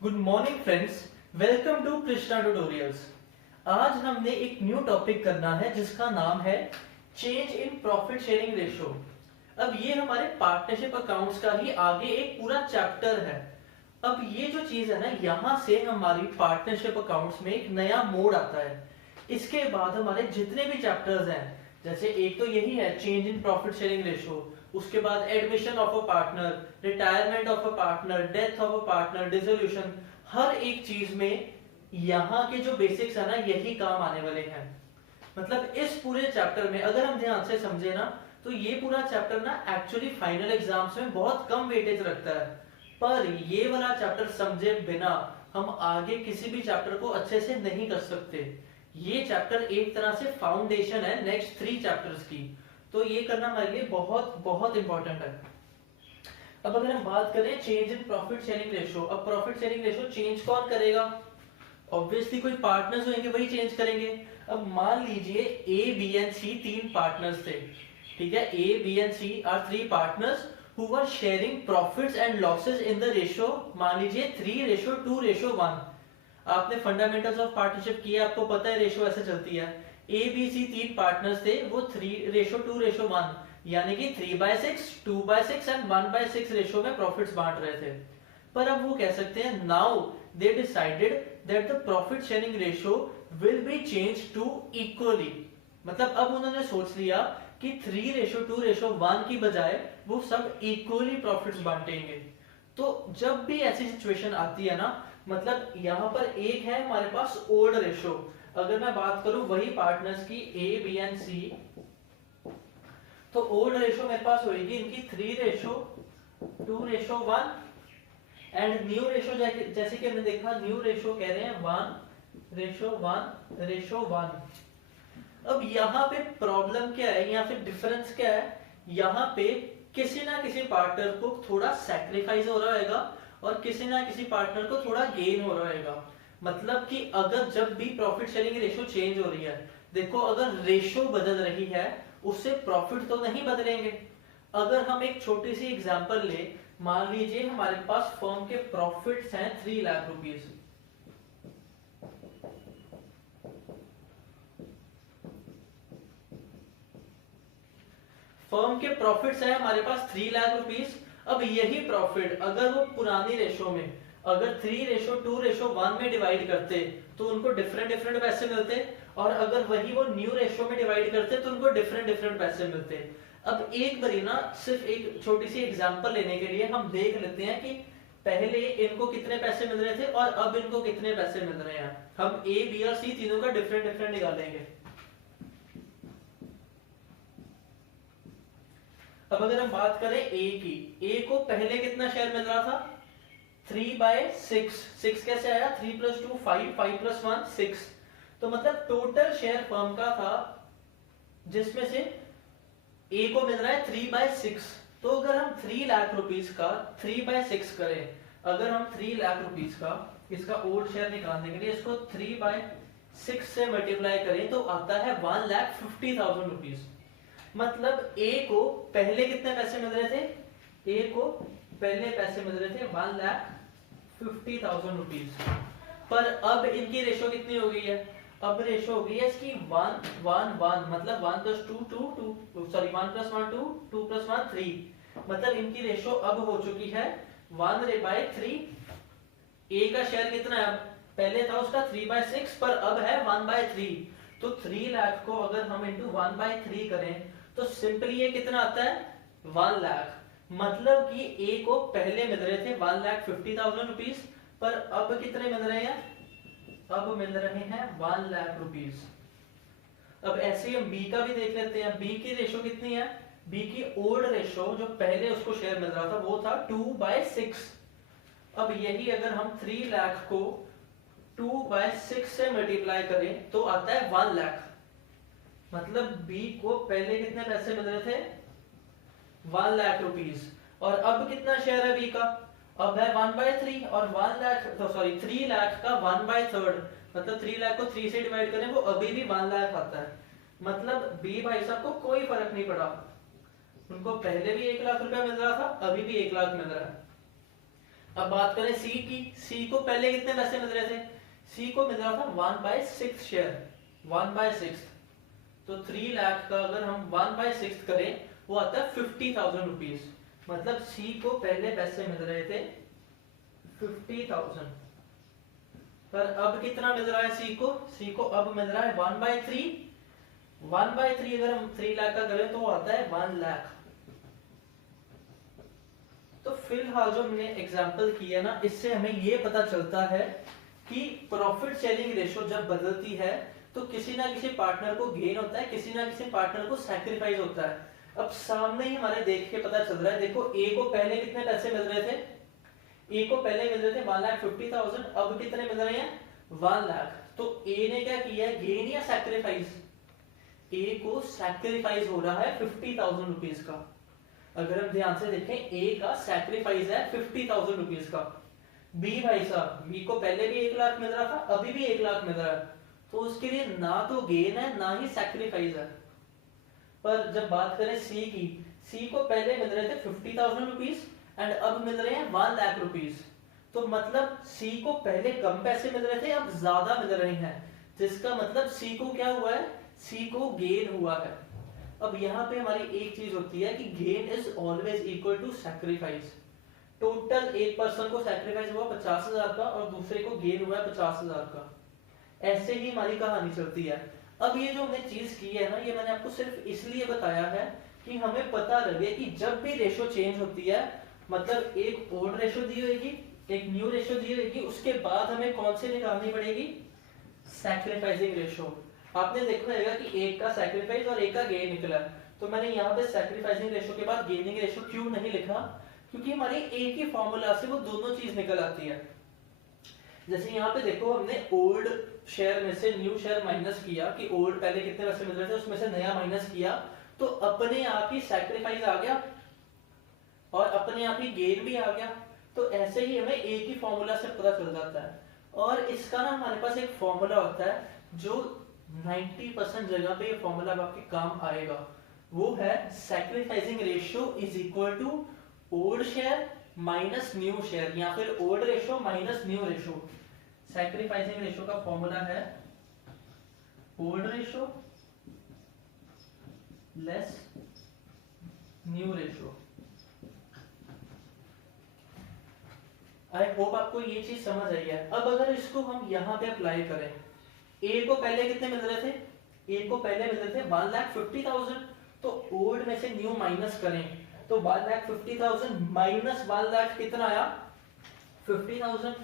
Good morning friends, welcome to Krishna tutorials. आज हमने एक न्यू टॉपिक करना है जिसका नाम है change in profit sharing ratio. अब ये हमारे पार्टनरशिप अकाउंट्स का ही आगे एक पूरा चैप्टर है। अब ये जो चीज है ना, यहाँ से हमारी पार्टनरशिप अकाउंट्स में एक नया मोड आता है। इसके बाद हमारे जितने भी चैप्टर्स हैं, जैसे एक तो यही है change in profit sharing ratio, उसके बाद admission of a partner, retirement of a partner, death of a partner, dissolution, हर एक चीज में यहाँ के जो बेसिक्स है ना, यही काम आने वाले हैं। मतलब इस पूरे चैप्टर में अगर हम ध्यान से समझे ना, तो ये पूरा चैप्टर ना एक्चुअली फाइनल एग्जाम्स में बहुत कम वेटेज रखता है, पर ये वाला चैप्टर समझे बिना हम आगे किसी भी चैप्टर को अच्छे से नहीं कर सकते। ये चैप्टर एक तरह से फाउंडेशन है नेक्स्ट 3 चैप्टर्स की, तो ये करना हमारे लिए बहुत बहुत इंपॉर्टेंट है। अब अगर हम बात करें change in profit sharing ratio, अब प्रॉफिट शेयरिंग रेशियो चेंज कौन करेगा? ऑब्वियसली कोई पार्टनर्स होंगे वही चेंज करेंगे। अब मान लीजिए A B and C 3 partners थे, ठीक है। A B and C are 3 partners who were sharing profits and losses in the ratio, मान लीजिए 3:2:1। आपने फंडामेंटल्स ऑफ पार्टनरशिप किया, आपको पता है रेशियो ऐसे चलती है। ए बी सी 3 पार्टनर्स थे, वो 3:2:1 यानी कि 3/6, 2/6 एंड 1/6 रेशियो में प्रॉफिट्स बांट रहे थे। पर अब वो कह सकते हैं now they decided that the profit sharing ratio will be change to equally. मतलब अब उन्होंने सोच लिया कि 3:2:1 की बजाय वो सब इक्वली प्रॉफिट्स बांटेंगे। तो जब भी ऐसी सिचुएशन आती है ना, मतलब यहाँ पर एक है हमारे पास ओल्ड रेशियो, अगर मैं बात करूं वही पार्टनर्स की ए बी एंड सी, तो ओल्ड रेशियो मेरे पास होगी इनकी 3:2:1 एंड न्यू रेशियो जैसे कि हमने देखा न्यू रेशियो कह रहे हैं 1:1:1। अब यहाँ पे प्रॉब्लम क्या है, यहाँ पे डिफरेंस क्या है? यहाँ पे किसी ना किसी पार्टनर को थोड़ा सैक्रिफाइस हो रहा होगा और किसी ना किसी पार्टनर को थोड़ा गेन हो रहा होगा। मतलब कि अगर जब भी प्रॉफिट शेयरिंग रेशियो चेंज हो रही है, देखो अगर रेशियो बदल रही है उससे प्रॉफिट तो नहीं बदलेंगे। अगर हम एक छोटी सी एग्जांपल ले, मान लीजिए हमारे पास फर्म के प्रॉफिट्स हैं 3 लाख रुपीस। फर्म के प्रॉफिट्स हैं हमारे पास 3 लाख रुपीस। अब यही प्रॉफिट अगर वो पुरानी रेशो में, अगर 3:2:1 में डिवाइड करते तो उनको डिफरेंट डिफरेंट पैसे मिलते, और अगर वही वो न्यू रेशो में डिवाइड करते तो उनको डिफरेंट डिफरेंट पैसे मिलते। अब एक बारी ना सिर्फ एक छोटी सी एग्जांपल लेने के लिए हम देख लेते हैं कि पहले इनको कितने पैसे मिल रहे थे और अब इनको कितने पैसे मिल रहे हैं। हम ए बी और सी तीनों का डिफरेंट डिफरेंट निकालेंगे। अब अगर हम बात करें ए की, ए को पहले कितना शेयर मिल रहा था? 3/6। 6 कैसे आया? 3+2 5, 5+1 6। तो मतलब टोटल शेयर फर्म का था जिसमें से ए को मिल रहा है 3/6। तो अगर हम 3 लाख रुपीस का 3/6 करें, अगर हम 3 लाख रुपीस का इसका ओल्ड शेयर निकालने के लिए इसको 3/6 से मल्टीप्लाई करें तो आता है 1,50,000 रुपीस। मतलब ए को पहले कितने पैसे मिल रहे थे? ए को पहले पैसे मिल रहे थे 1,50,000 रुपीस, पर अब इनकी रेशो कितनी हो गई है? अब रेशो हो गई है इसकी 1:1:1, मतलब 1+2 2, सॉरी 1+1 2, 2+1 3। मतलब इनकी रेशो अब हो चुकी है 1/3। ए का शेयर कितना है? पहले था उसका 3/6, पर अब है 1/3। तो 3 लाख को अगर हम इंटू 1/3 करें तो सिंपली ये कितना आता है? 1 लाख। मतलब कि ए को पहले मिल रहे थे 1,50,000 रुपीस, पर अब कितने मिल रहे हैं? अब मिल रहे हैं 1 लाख रुपीस। अब ऐसे ही हम बी का भी देख लेते हैं। बी की रेशो कितनी है? बी की ओल्ड रेशो जो पहले उसको शेयर मिल रहा था वो था 2/6। अब यही अगर हम 3 लाख को 2/6 से मल्टीप्लाई करें तो आता है 1 लाख। मतलब बी को पहले कितने पैसे मिल रहे थे? 1 लाख रुपीस। और अब कितना शेयर है बी का? अब है 1/3, और 1 लाख तो सॉरी 3 लाख का 1/3, मतलब 3 लाख को 3 से डिवाइड करें वो अभी भी 1 लाख आता है। मतलब बी भाई साहब को कोई फर्क नहीं पड़ा, उनको पहले भी 1 लाख रुपया मिल रहा था, अभी भी 1 लाख मिल रहा है। अब बात करें सी की, सी को पहले कितने पैसे मिल रहे थे, सी को मिल रहा था 1/6 शेयर, 1/6। तो 3 लाख का अगर हम 1/6 करें वो आता है 50,000 रुपीज। मतलब सी को पहले पैसे मिल रहे थे 50,000, पर अब कितना मिल रहा है सी को, सी को अब मिल रहा है 1/3। 1/3 अगर हम 3 लाख का करें तो वो आता है 1 लाख। तो फिलहाल जो हमने एग्जांपल किया ना, इससे हमें ये पता चलता है कि प्रॉफिट शेयरिंग रेशो जब बदलती है तो किसी ना किसी पार्टनर को गेन होता है, किसी ना किसी पार्टनर को सैक्रिफाइस होता है। अब सामने ही हमारे देख के पता चल रहा है, देखो ए को पहले कितने पैसे मिल रहे थे, ए को पहले मिल रहे थे 1,50,000, अब कितने मिल रहे हैं 1 लाख। तो ए ने क्या किया है, गेन या सैक्रिफाइस, ए को सैक्रिफाइस हो रहा है 50,000 रुपीज का। अगर हम ध्यान से देखें, ए का सैक्रिफाइस है 50,000 रुपीज का। बी भाई साहब, बी को पहले भी 1 लाख मिल रहा था, अभी भी 1 लाख मिल रहा है, तो उसके लिए ना तो गेन है ना ही सैक्रिफाइस है। पर जब बात करें सी की, सी को पहले मिल रहे थे 50,000 रुपीज एंड अब मिल रहे हैं 1 लाख रुपीज। तो मतलब सी को पहले कम पैसे मिल रहे थे, अब ज्यादा मिल रहे हैं, जिसका मतलब सी को क्या हुआ है, सी को गेन हुआ है। अब यहाँ पे हमारी एक चीज होती है कि gain is always equal to sacrifice. Total एक पर्सन को सैक्रिफाइस हुआ 50,000 का और दूसरे को गेन हुआ 50,000 का। ऐसे ही हमारी कहानी चलती है। अब ये जो हमने चीज की है ना, ये मैंने आपको सिर्फ इसलिए बताया है कि हमें पता लगे कि जब भी रेशो चेंज होती है, मतलब एक ओल्ड रेशो दी होगी, एक न्यू रेशो दी होगी, उसके बाद हमें कौन सी निकालनी पड़ेगी, सैक्रिफाइसिंग रेशो। आपने देखा होगा कि एक का सैक्रिफाइस और एक का गेन निकला, तो मैंने यहाँ पे सैक्रिफाइसिंग रेशो के बाद गेनिंग रेशो क्यों नहीं लिखा, क्योंकि हमारी एक ही फॉर्मूला से वो दोनों चीज निकल आती है। जैसे यहाँ पे देखो, हमने ओल्ड शेयर में से न्यू शेयर माइनस किया कि ओल्ड पहले कितने पैसे मिल रहे थे, उसमें से नया माइनस किया, तो अपने आप ही सैक्रिफाइस आ गया और अपने आप ही गेन भी आ गया। तो ऐसे ही हमें एक ही फॉर्मूला से पता चल जाता है। और इसका ना हमारे पास एक फॉर्मूला होता है जो 90% जगह पे ये फॉर्मूला आपके काम आएगा। वो है sacrificing ratio is equal to old share minus new share, या फिर old ratio minus new ratio. Sacrificing ratio का फॉर्मूला है old ratio less new ratio. I hope आपको ये चीज समझ आई है। अब अगर इसको हम यहाँ पे अप्लाई करें, ए को पहले कितने मिल रहे थे, ए को पहले मिल रहे थे 1,50,000, तो ओल्ड में से न्यू माइनस करें तो 1,50,000 माइनस 1 लाख कितना आया, 50,000।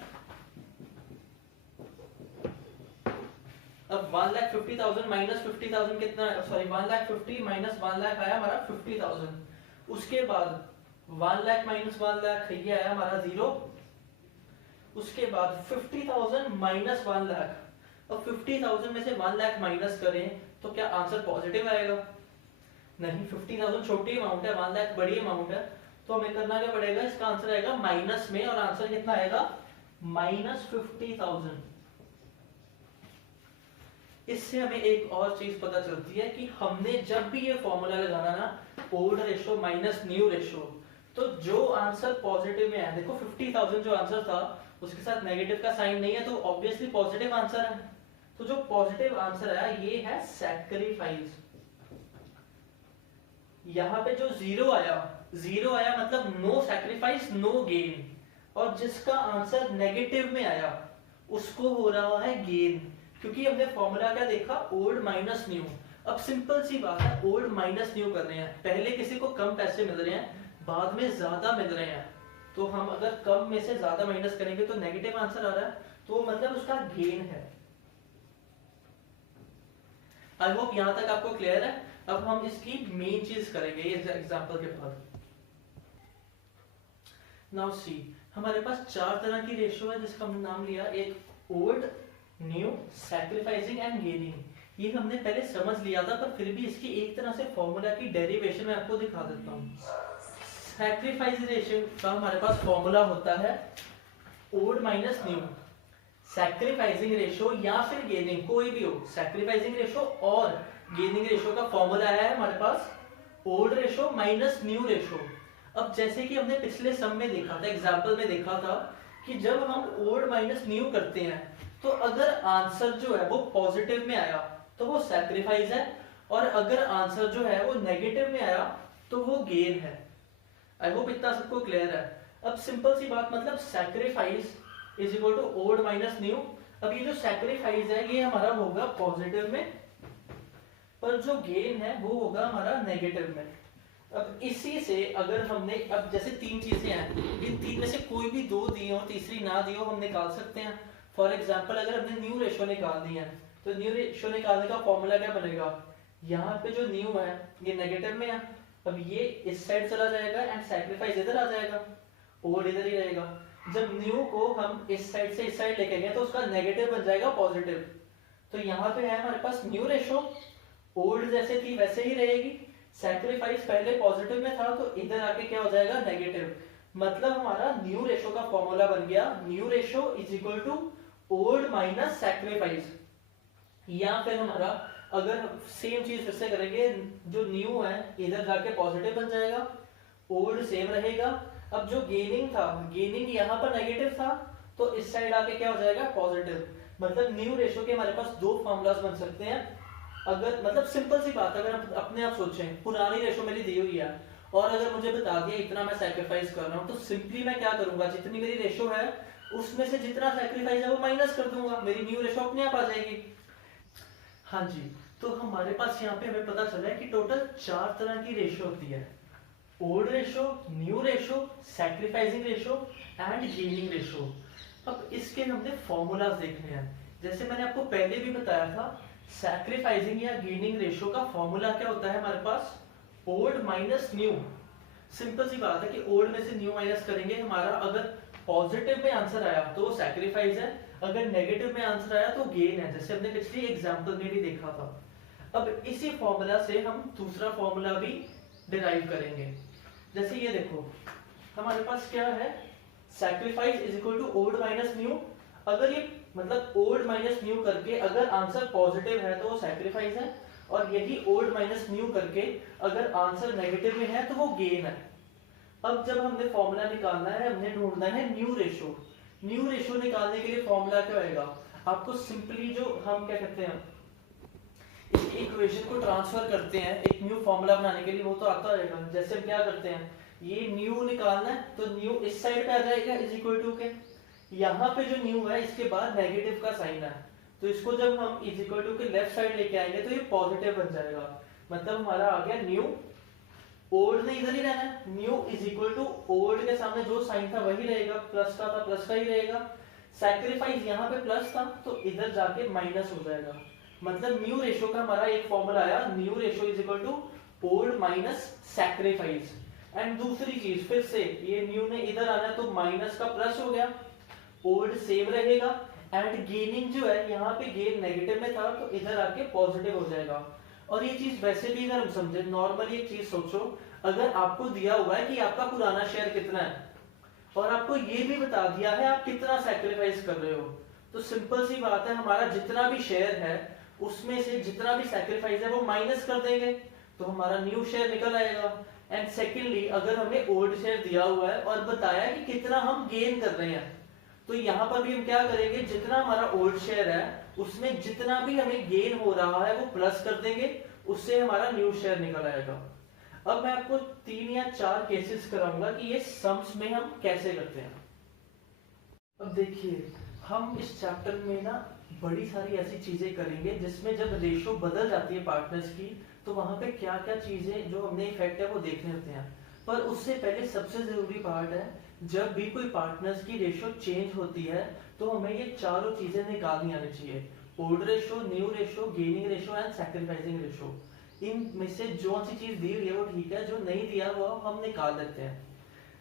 अब 1,50,000 माइनस 50,000 कितना, सॉरी 1,50,000 माइनस 1 लाख आया हमारा 50,000। उसके बाद 1 लाख माइनस 1 लाख ये आया हमारा 0। उसके बाद 50,000 माइनस 1 लाख। अब 50,000 में से 1 लाख माइनस करें तो क्या आंसर पॉजिटिव आएगा, नहीं, 50,000 छोटी अमाउंट है, 1 लाख बड़ी अमाउंट है, तो हमें करना क्या पड़ेगा, इसका आंसर आएगा माइनस में, और आंसर कितना आएगा माइनस 50,000। इससे हमें एक और चीज पता चलती है कि हमने जब भी ये फॉर्मूला लगाना ना, old ratio minus new ratio, तो जो आंसर पॉजिटिव में है, देखो 50,000 जो आंसर था उसके साथ नेगेटिव का साइन नहीं है, तो ऑब्वियसली पॉजिटिव आंसर है। तो जो पॉजिटिव आंसर आया ये है सैक्रिफाइस। यहाँ पे जो जीरो आया मतलब नो सैक्रिफाइस नो गेन, और जिसका आंसर नेगेटिव में आया उसको हो रहा है गेन, क्योंकि हमने फॉर्मूला क्या देखा, ओल्ड माइनस न्यू। अब सिंपल सी बात है, ओल्ड माइनस न्यू कर रहे हैं, पहले किसी को कम पैसे मिल रहे हैं, बाद में ज्यादा मिल रहे हैं, तो हम अगर कम में से ज्यादा माइनस करेंगे तो नेगेटिव आंसर आ रहा है, तो मतलब उसका गेन है। आई होप यहां तक आपको क्लियर है। अब हम इसकी मेन चीज करेंगे ये एग्जांपल के बाद। नाउ सी, हमारे पास 4 तरह की रेशियो है जिसका हमने नाम लिया, एक old, new, sacrificing and gaining. ये हमने पहले समझ लिया था, पर फिर भी इसकी एक तरह से फॉर्मूला की डेरिवेशन मैं आपको दिखा देता हूँ। सैक्रिफाइस रेशियो का हमारे पास फॉर्मूला होता है old minus new. Sacrificing ratio या फिर गेनिंग, कोई भी हो, सैक्रिफाइसिंग रेशियो और गेनिंग रेशियो का फॉर्मूला है हमारे पास old ratio minus new ratio. अब जैसे कि हमने पिछले सम में देखा था, एग्जाम्पल में देखा था कि जब हम ओल्ड माइनस न्यू करते हैं तो अगर आंसर जो है वो पॉजिटिव में आया तो वो सैक्रिफाइस है, और अगर आंसर जो है वो नेगेटिव में आया तो वो गेन है। आई होप इतना सबको क्लियर है। अब सिंपल सी बात, मतलब sacrifice is equal to old minus new. अब ये जो सैक्रिफाइस है ये हमारा होगा पॉजिटिव में, पर जो गेन है वो होगा हमारा नेगेटिव में। अब इसी से अगर हमने, अब जैसे तीन चीजें हैं, इन तीन में से कोई भी दो दी हो, तीसरी ना दी हो, हम निकाल सकते हैं। फॉर एग्जांपल अगर हमने न्यू रेशो निकालनी है तो न्यू रेशो निकालने का फॉर्मूला क्या बनेगा, यहाँ पे जो न्यू है ये नेगेटिव में है, अब ये इस साइड चला जाएगा एंड सैक्रिफाइस इधर आ जाएगा, ओड इधर ही रहेगा। जब न्यू को हम इस साइड से इस साइड लेके गए तो उसका नेगेटिव बन जाएगा पॉजिटिव। तो यहाँ पे है हमारे पास न्यू रेशो, ओल्ड जैसे थी वैसे ही रहेगी, सैक्रिफाइस पहले पॉजिटिव में था तो इधर आके क्या हो जाएगा नेगेटिव। मतलब हमारा न्यू रेशो का फॉर्मूला बन गया new ratio is equal to old minus sacrifice. या फिर हमारा अगर सेम चीज फिर से करेंगे, जो न्यू है इधर जाके पॉजिटिव बन जाएगा, ओल्ड सेम रहेगा। अब जो गेनिंग था, गेनिंग यहाँ पर नेगेटिव था तो इस साइड आके क्या हो जाएगा पॉजिटिव। मतलब न्यू रेशो के हमारे पास दो फॉर्मूलाज बन सकते हैं। अगर मतलब सिंपल सी बात, अगर आप अपने आप सोचें, पुरानी रेशो मेरी दी हुई है और अगर मुझे बता दिया इतना मैं सैक्रिफाइस कर रहा हूँ, तो सिंपली मैं क्या करूंगा, जितनी मेरी रेशो है उसमें से जितना सैक्रिफाइस है वो माइनस कर दूंगा, मेरी न्यू रेशो अपने आप आ जाएगी। हाँ जी, तो हमारे पास यहाँ पे हमें पता चला है कि टोटल 4 तरह की रेशो होती है, old ratio, new ratio, sacrificing ratio and gaining ratio. अब इसके हमने फॉर्मूलाज देखने हैं। जैसे मैंने आपको पहले भी बताया था, सैक्रिफाइसिंग या गेनिंग रेशो का फॉर्मूला क्या होता है हमारे पास, ओल्ड माइनस न्यू। सिंपल सी बात है कि ओल्ड में से न्यू माइनस करेंगे, हमारा अगर पॉजिटिव में आंसर आया तो वो सैक्रिफाइस है, अगर नेगेटिव में आंसर आया तो गेन है, जैसे हमने पिछली एग्जांपल में भी देखा था। अब इसी फॉर्मूला से हम दूसरा फॉर्मूला भी डिराइव करेंगे। जैसे ये देखो हमारे पास क्या है, sacrifice is equal to old minus new. अगर ये मतलब ओल्ड माइनस न्यू करके अगर आंसर पॉजिटिव है तो वो सैक्रिफाइस है, और यही ओल्ड माइनस न्यू करके अगर आंसर नेगेटिव में है तो वो गेन है। अब जब हमने फॉर्मूला निकालना है, हमने ढूंढना है न्यू रेशो। न्यू रेशो निकालने के लिए फॉर्मूला क्या होगा, आपको सिंपली जो हम क्या कहते हैं इस इक्वेशन को ट्रांसफर करते हैं एक न्यू फॉर्मूला बनाने के लिए, वो तो आता रहेगा। जैसे हम क्या करते हैं, ये न्यू निकालना है तो न्यू इस साइड पे आ जाएगा इज इक्वल टू के, यहाँ पे जो न्यू है इसके बाद नेगेटिव का साइन है, तो इसको जब हम इज इक्वल टू के लेफ्ट साइड लेके आएंगे तो ये पॉजिटिव बन जाएगा। मतलब हमारा आ गया न्यू, ओल्ड ने इधर ही रहना है, new is equal to old के सामने जो साइन था वही रहेगा, प्लस का था प्लस का ही रहेगा, सैक्रिफाइस यहाँ पे प्लस था तो इधर जाके माइनस हो जाएगा। मतलब न्यू रेशो का हमारा एक फॉर्मूला आया, new ratio is equal to old minus sacrifice. And दूसरी चीज फिर से, ये न्यू ने इधर आना है तो माइनस का प्लस हो गया, ओल्ड सेम रहेगा, एंड गेनिंग जो है यहाँ पे गेन नेगेटिव में था तो इधर आके पॉजिटिव हो जाएगा। और ये चीज वैसे भी अगर हम समझे, नॉर्मली एक चीज सोचो, अगर आपको दिया हुआ है कि आपका पुराना शेयर कितना है और आपको ये भी बता दिया है आप कितना सैक्रिफाइस कर रहे हो, तो सिंपल सी बात है हमारा जितना भी शेयर है उसमें से जितना भी सैक्रिफाइस है वो माइनस कर देंगे तो हमारा न्यू शेयर निकल आएगा। एंड सेकेंडली अगर हमें ओल्ड शेयर दिया हुआ है और बताया कि कितना हम गेन कर रहे हैं, तो यहाँ पर भी हम क्या करेंगे, जितना हमारा ओल्ड शेयर है उसमें जितना भी हमें गेन हो रहा है वो प्लस कर देंगे, उससे हमारा न्यू शेयर निकल आएगा। अब मैं आपको 3 या 4 केसेस कराऊंगा कि ये सम्स में हम कैसे करते हैं। अब देखिए हम इस चैप्टर में ना बड़ी सारी ऐसी चीजें करेंगे जिसमें जब रेशो बदल जाती है पार्टनर्स की तो वहां पे क्या क्या चीजें जो हमने इफेक्ट है वो देखने होते हैं। पर उससे पहले सबसे जरूरी पार्ट है, जब भी कोई पार्टनर्स की रेशो चेंज होती है तो हमें ये चारों चीजें निकालनी आनी चाहिए, old ratio, new ratio, gaining ratio and sacrificing ratio. इनमें से जो सी चीज दी हुई है वो ठीक है, जो नहीं दिया वो हम निकाल देते हैं।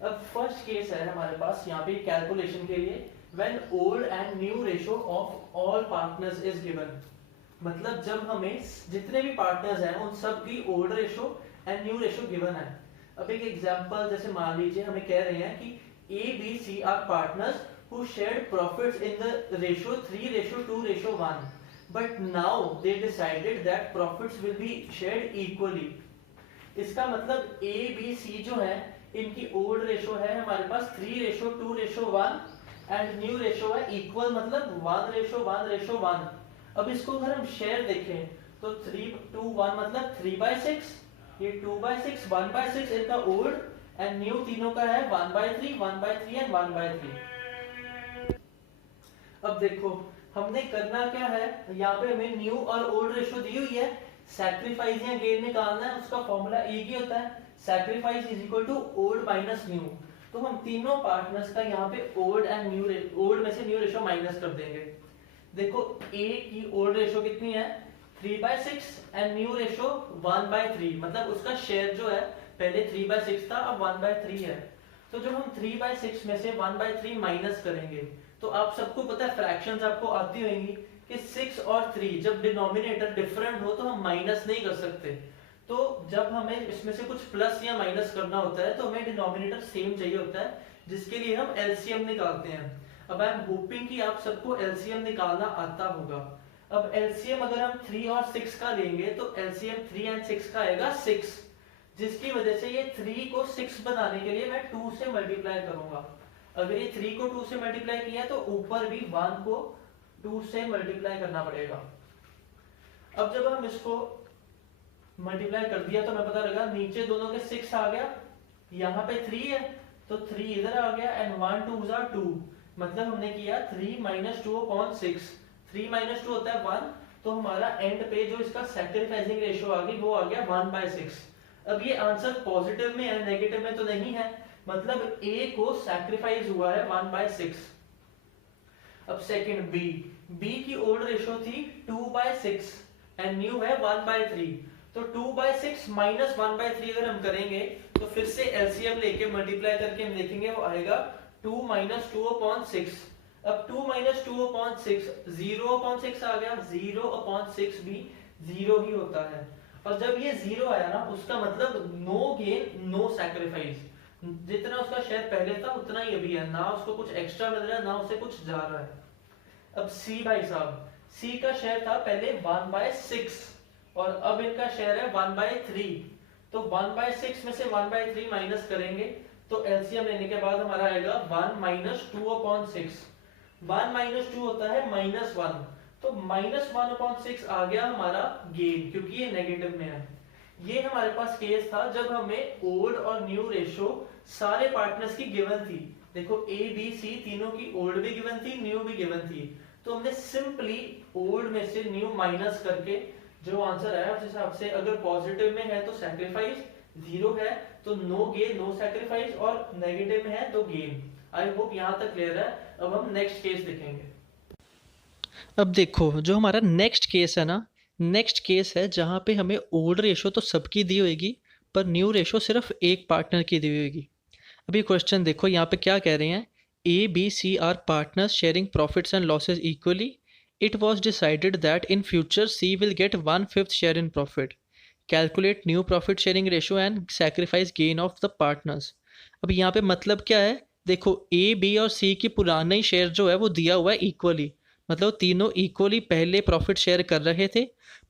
अब फर्स्ट केस है हमारे पास यहाँ पे कैलकुलेशन के लिए, when old and new ratio of all partners is given। मतलब जब हमें जितने भी पार्टनर्स हैं उन सब की old ratio and new ratio given है। अब एक एग्जांपल जैसे मान लीजिए हमें कह रहे हैं कि A, B, C are partners who shared profits in the ratio 3:2:1, but now they decided that profits will be shared equally। इसका मतलब A, B, C जो है इनकी ओल्ड रेशो है हमारे पास 3:2:1 एंड न्यू रेशो है इक्वल, मतलब 1:1:1। अब इसको अगर हम शेयर देखें तो 3:1 मतलब 3/6, ये 2/6, 1/6 इनका ओल्ड एंड न्यू तीनों का है 1/3, 1/3 एंड 1/3। अब देखो हमने करना क्या है, यहाँ पे हमें न्यू और ओल्ड रेशो दी हुई है, सैक्रिफाइस या गेन निकालना है। उसका फॉर्मूला एक ही होता है, sacrifice is equal to old minus new. तो हम तीनों पार्टनर्स का यहाँ पे ओल्ड एंड न्यू, ओल्ड में से न्यू रेशो माइनस कर देंगे। देखो ए की ओल्ड रेशो कितनी है 3/6 एंड न्यू रेशो 1/3, मतलब उसका शेयर जो है पहले 3/6 था अब 1/3 है। तो जब हम 3/6 में से 1/3 माइनस करेंगे तो आप सबको पता है फ्रैक्शंस आपको आती होंगी कि 6 और 3 जब डिनोमिनेटर डिफरेंट हो तो हम माइनस नहीं कर सकते। तो जब हमें इसमें से कुछ प्लस या माइनस करना होता है तो हमें डिनोमिनेटर सेम चाहिए होता है, जिसके लिए हम एलसीएम निकालते हैं। अब आई एम होपिंग कि आप सबको एलसीएम निकालना आता होगा। अब एलसीएम अगर हम 3 और 6 का लेंगे तो एलसीएम 3 एंड 6 का आएगा 6, जिसकी वजह से ये 3 को 6 बनाने के लिए मैं 2 से मल्टीप्लाई करूंगा। अगर ये 3 को 2 से मल्टीप्लाई किया तो ऊपर भी 1 को 2 से मल्टीप्लाई करना पड़ेगा। अब जब हम इसको मल्टीप्लाई कर दिया तो मैं पता लगा नीचे दोनों के 6 आ गया, यहाँ पे 3 है तो 3 इधर आ गया एंड 1 2 are 2, मतलब हमने किया 3 - 2/6। 3 - 2 होता है 1, तो हमारा एंड पे जो इसका सैक्रिफाइसिंग रेशियो आ गई वो आ गया 1/6। अब ये आंसर पॉजिटिव में है नेगेटिव में तो नहीं है, मतलब ए को सैक्रिफाइस हुआ है 1/6। अब सेकंड बी की ओल्ड रेशियो थी 2/6 एंड न्यू है 1/3। तो 2/6 माइनस 1/3 अगर हम करेंगे तो फिर से एलसीएम लेके मल्टीप्लाई करके हम देखेंगे वो आएगा 2 - 2/6। अब 2 - 2/6 0/6 आ गया, 0/6 भी 0 ही होता है। और जब ये 0 आया ना उसका मतलब नो गेन नो सैक्रिफाइस, जितना उसका शेयर पहले था उतना ही अभी है, ना उसको कुछ एक्स्ट्रा मिल रहा है ना उसे कुछ जा रहा है। अब सी भाई साहब, सी का शेयर था पहले 1/6 और अब इनका शेयर है 1/3। तो 1/6 में से 1/3 माइनस करेंगे तो एलसीएम लेने के बाद हमारा आएगा 1 - 2/6। 1 - 2 होता है -1, तो -1/6 आ गया हमारा गेन, क्योंकि ये नेगेटिव में है। ये हमारे पास केस था जब हमें ओल्ड और न्यू रेशो सारे पार्टनर्स की गिवन थी। देखो ए बी सी तीनों की ओल्ड भी गिवन थी न्यू भी गिवन थी, तो हमने सिंपली ओल्ड में से न्यू माइनस करके जो आंसर आया उस हिसाब से, अगर पॉजिटिव में है तो सैक्रिफाइस, 0 है तो नो गेन नो सैक्रिफाइस और नेगेटिव में है तो गेन। आई होप यहाँ तक क्लियर है। अब हम नेक्स्ट केस देखेंगे। अब देखो जो हमारा नेक्स्ट केस है ना, नेक्स्ट केस है जहाँ पे हमें ओल्ड रेशो तो सबकी दी होगी पर न्यू रेशो सिर्फ एक पार्टनर की दी होगी। अभी क्वेश्चन देखो यहाँ पे क्या कह रहे हैं, A B C are partners sharing profits and losses equally. It was decided that in future C will get 1/5 share in profit. Calculate new profit sharing ratio and sacrifice gain of the partners. अब यहाँ पे मतलब क्या है, देखो A B और सी की पुराना ही शेयर जो है वो दिया हुआ है इक्वली, मतलब तीनों इक्वली पहले प्रॉफिट शेयर कर रहे थे।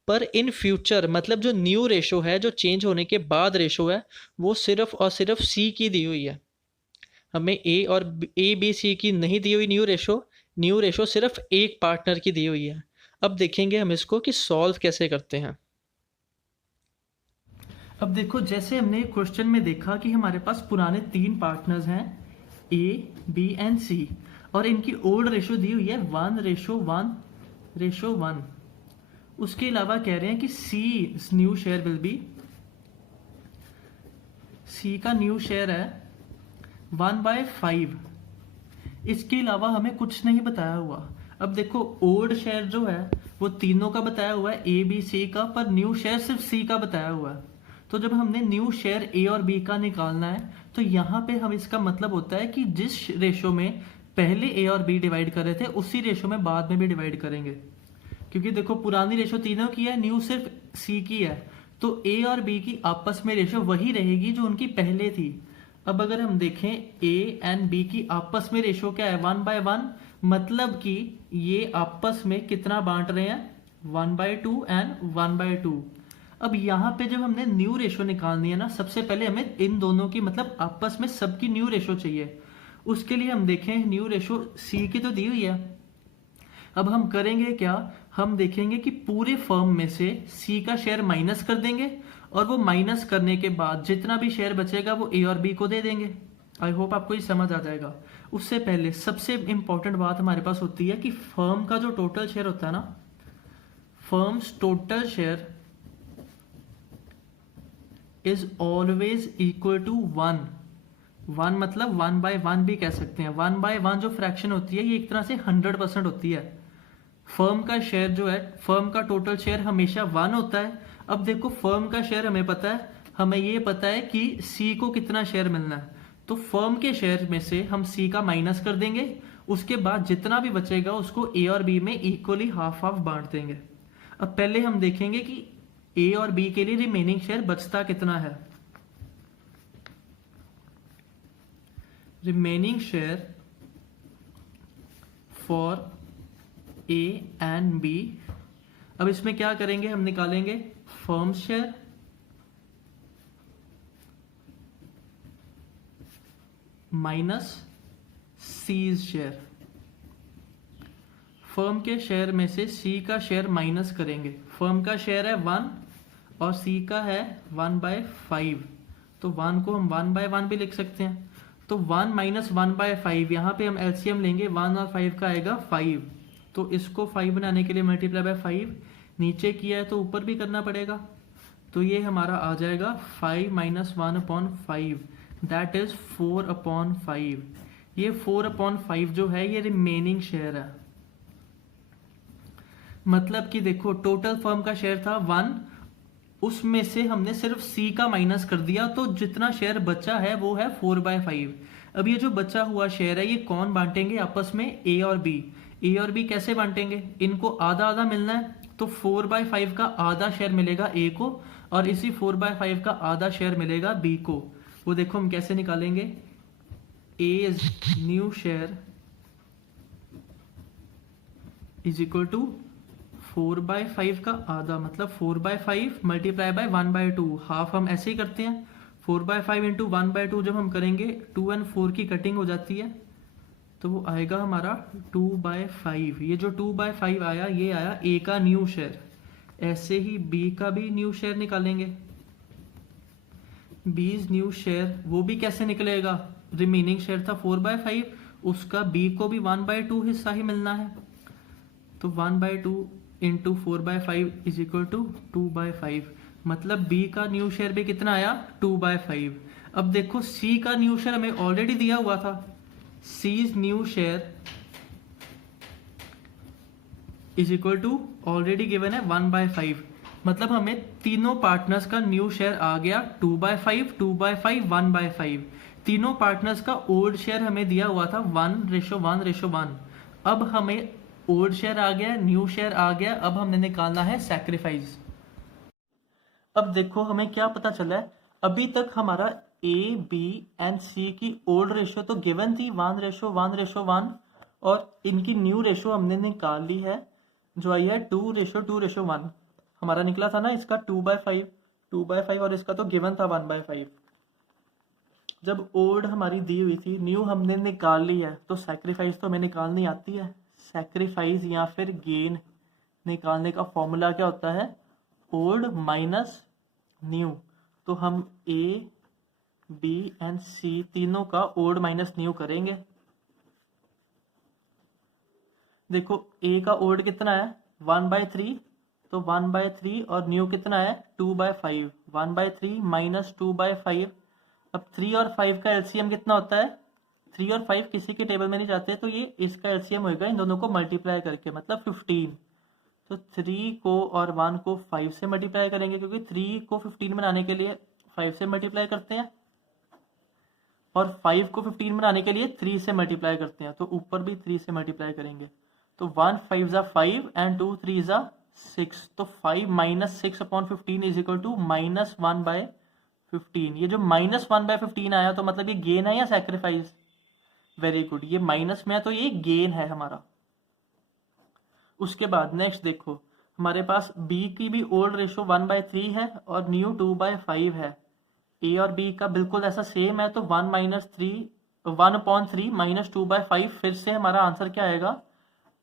पर इन फ्यूचर मतलब जो न्यू रेशो है, जो चेंज होने के बाद रेशो है, वो सिर्फ और सिर्फ सी की दी हुई है। हमें ए बी सी की नहीं दी हुई न्यू रेशो सिर्फ एक पार्टनर की दी हुई है। अब देखेंगे हम इसको कि सॉल्व कैसे करते हैं। अब देखो जैसे हमने क्वेश्चन में देखा कि हमारे पास पुराने 3 पार्टनर्स हैं ए बी एंड सी और इनकी ओल्ड रेशो दी हुई है 1:1:1। उसके अलावा कह रहे हैं कि सी न्यू शेयर विल बी, सी का न्यू शेयर है 1/5। इसके अलावा हमें कुछ नहीं बताया हुआ। अब देखो ओल्ड शेयर जो है वो तीनों का बताया हुआ है ए बी सी का, पर न्यू शेयर सिर्फ सी का बताया हुआ है। तो जब हमने न्यू शेयर ए और बी का निकालना है तो यहाँ पे हम इसका मतलब होता है कि जिस रेशो में पहले ए और बी डिवाइड कर रहे थे उसी रेशो में बाद में भी डिवाइड करेंगे, क्योंकि देखो पुरानी रेशो तीनों की है, न्यू सिर्फ सी की है, तो ए और बी की आपस में रेशो वही रहेगी जो उनकी पहले थी। अब अगर हम देखें ए एंड बी की आपस में रेशो क्या है 1/1, मतलब कि ये आपस में कितना बांट रहे हैं 1/2 एंड 1/2। अब यहाँ पे जब हमने न्यू रेशो निकालनी है ना, सबसे पहले हमें इन दोनों की मतलब आपस में सबकी न्यू रेशो चाहिए। उसके लिए हम देखें न्यू रेशो सी की तो दी हुई है। अब हम करेंगे क्या, हम देखेंगे कि पूरे फर्म में से सी का शेयर माइनस कर देंगे और वो माइनस करने के बाद जितना भी शेयर बचेगा वो ए और बी को दे देंगे। आई होप आपको ये समझ आ जाएगा। उससे पहले सबसे इंपॉर्टेंट बात हमारे पास होती है कि फर्म का जो टोटल शेयर होता है ना, firms total share is always equal to 1। 1 मतलब 1/1 भी कह सकते हैं। 1/1 जो फ्रैक्शन होती है ये एक तरह से 100% होती है। फर्म का शेयर जो है, फर्म का टोटल शेयर हमेशा 1 होता है। अब देखो फर्म का शेयर हमें पता है, हमें ये पता है कि सी को कितना शेयर मिलना है, तो फर्म के शेयर में से हम सी का माइनस कर देंगे। उसके बाद जितना भी बचेगा उसको ए और बी में इक्वली हाफ हाफ बांट देंगे। अब पहले हम देखेंगे कि ए और बी के लिए रिमेनिंग शेयर बचता कितना है। Remaining share for A and B, अब इसमें क्या करेंगे, हम निकालेंगे firm share minus C's share. Firm के शेयर में से सी का शेयर माइनस करेंगे। फर्म का शेयर है 1 और सी का है 1/5, तो 1 को हम 1/1 भी लिख सकते हैं। तो 1 - 1/5, यहाँ पे हम एलसीएम लेंगे, 1 और 5 का आएगा 5, तो इसको 5 बनाने के लिए मल्टीप्लाई बाय 5 नीचे किया है तो ऊपर भी करना पड़ेगा। तो ये हमारा आ जाएगा 5 - 1/5, दैट इज 4/5। ये 4/5 जो है ये रिमेनिंग शेयर है। मतलब कि देखो टोटल फर्म का शेयर था 1, उसमें से हमने सिर्फ सी का माइनस कर दिया, तो जितना शेयर बचा है वो है 4/5। अब ये जो बचा हुआ शेयर है ये कौन बांटेंगे आपस में, ए और बी। ए और बी कैसे बांटेंगे, इनको आधा आधा मिलना है, तो 4/5 का आधा शेयर मिलेगा ए को और इसी 4/5 का आधा शेयर मिलेगा बी को। वो देखो हम कैसे निकालेंगे, A new share is equal to 4/5 का आधा, मतलब 4/5 मल्टीप्लाई बाय 1/2, हाफ हम ऐसे ही करते हैं। 4/5 इंटू 1/2 जब हम करेंगे 2 और 4 की कटिंग हो जाती है, तो वो आएगा हमारा 2/5। ये जो 2/5 आया ये आया ए का न्यू शेयर। ऐसे ही बी का भी न्यू शेयर निकालेंगे। बीज न्यू शेयर वो भी कैसे निकलेगा, रिमेनिंग शेयर था 4/5, उसका बी को भी 1/2 हिस्सा ही मिलना है, तो 1/2 इंटू 4/5 इज इक्वल टू 2/5। मतलब बी का न्यू शेयर भी कितना आया, 2/5। अब देखो सी का न्यू शेयर हमें ऑलरेडी दिया हुआ था, C's new share is equal to already given है 1/5। मतलब हमें तीनों पार्टनर्स का न्यू शेयर आ गया 2/5, 2/5, 1/5। तीनों पार्टनर्स का ओल्ड शेयर हमें दिया हुआ था 1:1:1। अब हमें ओल्ड शेयर आ गया, न्यू शेयर आ गया, अब हमने निकालना है सैक्रिफाइस। अब देखो हमें क्या पता चला है, अभी तक हमारा ए बी एंड सी की ओल्ड रेशो तो गिवन थी 1:1:1 और इनकी न्यू रेशो हमने निकाल ली है जो आई है 2:2:1। हमारा निकला था ना इसका 2/5 और इसका तो गिवन था 1/5। जब ओल्ड हमारी दी हुई थी, न्यू हमने निकाल ली है, तो सैक्रिफाइस तो हमें निकालनी आती है। सैक्रिफाइस या फिर गेन निकालने का फॉर्मूला क्या होता है, ओल्ड माइनस न्यू। तो हम ए बी एंड सी तीनों का ओल्ड माइनस न्यू करेंगे। देखो ए का ओल्ड कितना है 1/3, तो 1/3 और न्यू कितना है 2/5। 1/3 माइनस 2/5। अब 3 और 5 का एलसीएम कितना होता है, 3 और 5 किसी के टेबल में नहीं जाते, तो ये इसका एलसीएम होगा इन दोनों को मल्टीप्लाई करके, मतलब 15। तो 3 को और 1 को 5 से मल्टीप्लाई करेंगे, क्योंकि 3 को 15 बनाने के लिए 5 से मल्टीप्लाई करते हैं और 5 को 15 बनाने के लिए 3 से मल्टीप्लाई करते हैं, तो ऊपर भी 3 से मल्टीप्लाई करेंगे। तो 1 5 ज़ा 5 एंड 2 3 ज़ा 6, तो 5 - 6/15 इज इक्वल टू -1/15। ये जो -1/15 आया तो मतलब ये गेन है या सैक्रिफाइस, वेरी गुड, ये माइनस में है तो ये गेन है हमारा। उसके बाद नेक्स्ट देखो, हमारे पास बी की भी ओल्ड रेशो 1/3 है और न्यू 2/5 है। ए और बी का बिल्कुल ऐसा सेम है, तो 1/3 माइनस 2/5, फिर से हमारा आंसर क्या आएगा,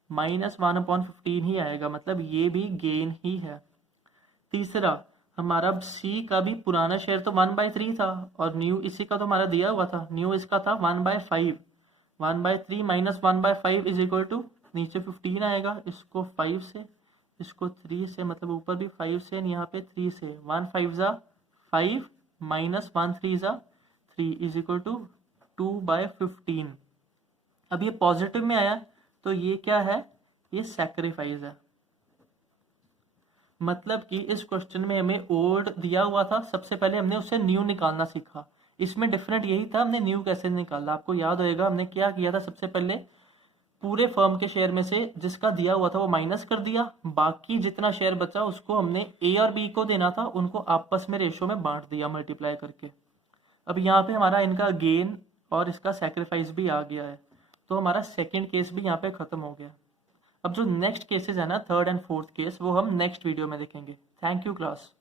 -1/15 ही आएगा, मतलब ये भी गेन ही है। तीसरा, हमारा सी का भी पुराना शेयर तो 1/3 था और न्यू इसी का तो हमारा दिया हुआ था, न्यू इसका था 1/5। 1/3 माइनस 1/5 इज इक्वल टू, नीचे 15 आएगा, इसको 5 से, इसको 3 से, मतलब ऊपर भी 5 से यहाँ पे 3 से, 1 5 ज़ा 5 माइनस 1 3 ज़ा 3 इज इक्वल टू 2/15। अब ये पॉजिटिव में आया तो ये क्या है, ये सैक्रिफाइस है। मतलब कि इस क्वेश्चन में हमें ओल्ड दिया हुआ था, सबसे पहले हमने उससे न्यू निकालना सीखा। इसमें डिफरेंट यही था, हमने न्यू कैसे निकाला। आपको याद होएगा हमने क्या किया था, सबसे पहले पूरे फर्म के शेयर में से जिसका दिया हुआ था वो माइनस कर दिया, बाकी जितना शेयर बचा उसको हमने ए और बी को देना था, उनको आपस में रेशो में बांट दिया मल्टीप्लाई करके। अब यहाँ पे हमारा इनका गेन और इसका सेक्रीफाइस भी आ गया है, तो हमारा सेकंड केस भी यहाँ पे खत्म हो गया। अब जो नेक्स्ट केसेस है ना, थर्ड एंड फोर्थ केस, वो हम नेक्स्ट वीडियो में देखेंगे। Thank you class.